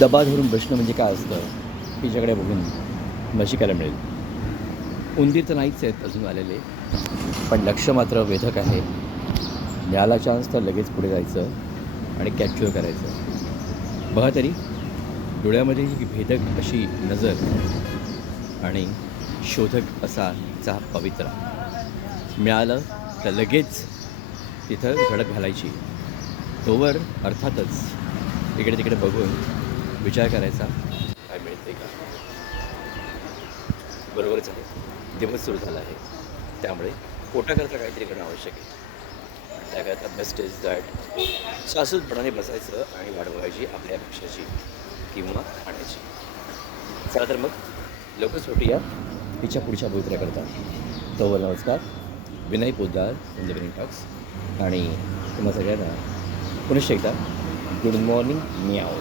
दबा धरून बसणं म्हणजे काय असतं तिच्याकडे बघून मग शिकायला मिळेल. उंदीर तर नाहीच आहेत अजून आलेले, पण लक्ष मात्र वेधक आहे. मिळाला चान्स तर लगेच पुढे जायचं आणि कॅप्चर करायचं. बघा तरी डोळ्यामध्ये ही भेदक अशी नजर आणि शोधक असा तिचा पवित्रा. मिळालं तर लगेच तिथं धडक घालायची. तोवर अर्थातच इकडे तिकडे बघून विचार करायचा, काय मिळते का. बरोबरच आहे, दिवस सुरू झाला आहे, त्यामुळे पोटाकरता काहीतरी करणं आवश्यक आहे. आणि त्याकरता बेस्ट इज दॅट शाश्वतपणाने बसायचं आणि वाट बघायची आपल्या पक्षाची किंवा खाण्याची. चला तर मग लवकर सुटूया तिच्या पुढच्या पवित्र्याकरता. तोवर नमस्कार. Vinay Poddar in the winning talks आणि तुम्हा सगळ्यांना पुनश्च एकदा गुड मॉर्निंग म्याव.